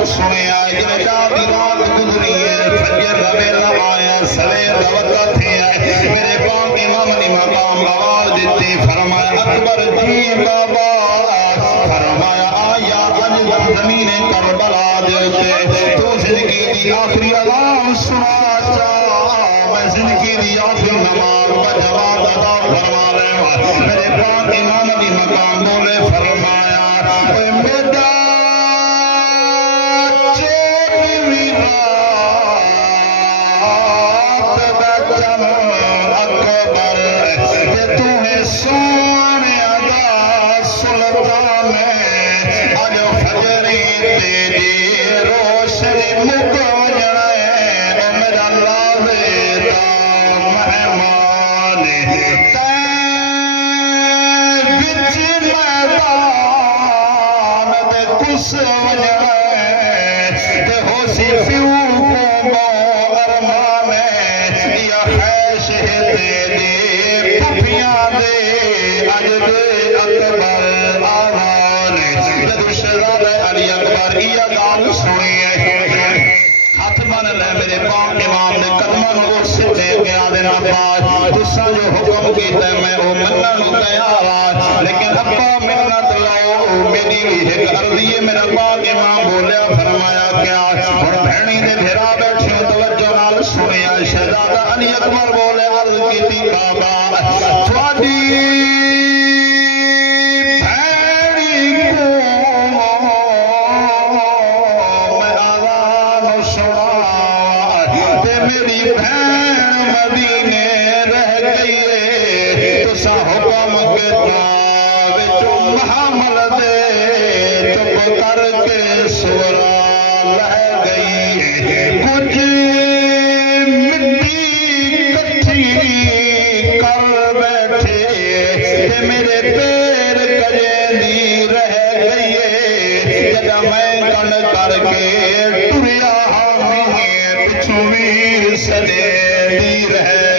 نال سنے آئے جنہیں دی رات گزری ہے فجر کا ویلا آیا سویر کا وقت ہے میرے پاک امام نے مقام آواز دیتی فرمایا اکبر جی بابا فرمایا آیا اج زمین کربلا دے تو زندگی دی آخری اذان سنا چاہ میں زندگی دی آخری نماز کا جواب ادا فرما رہے ہوں میرے پاک امام نے مقام بولے فرمایا میرا سونے ادا سلطان اج فجری تیری روشنی مک وجنا ہے میرا لازے دا مہمان بچ میدان دے کس وجنا ہے تے ہو سی پیو کو ارمان یا خیش تیری پھپیاں دے اج دے اکبر آوان جدو شہزاد علی اکبر یہ گال سنی ہے ہاتھ من لے میرے پاک امام نے قدمہ نور سے دے گیا دینا بعد تسا جو حکم کیتا ہے میں وہ منن تیار لیکن ابا منت لاؤ میری ایک عرضی ہے میرا پاک امام بولیا فرمایا کیا اور بہنی دے بھیرا بیٹھے توجہ نال سنیا شہزادہ علی اکبر بولے عرض کیتی بابا تھوڑی میری بہن مدینے رہ گئی ہے تو سا حکم کتاب محمل دے چپ کر کے سورا لہ گئی ہے کچھ مٹی کٹھی کر بیٹھے میرے پیر کجے رہ گئی ہے جب میں کن کر کے ٹریا ویر سنے دی رہ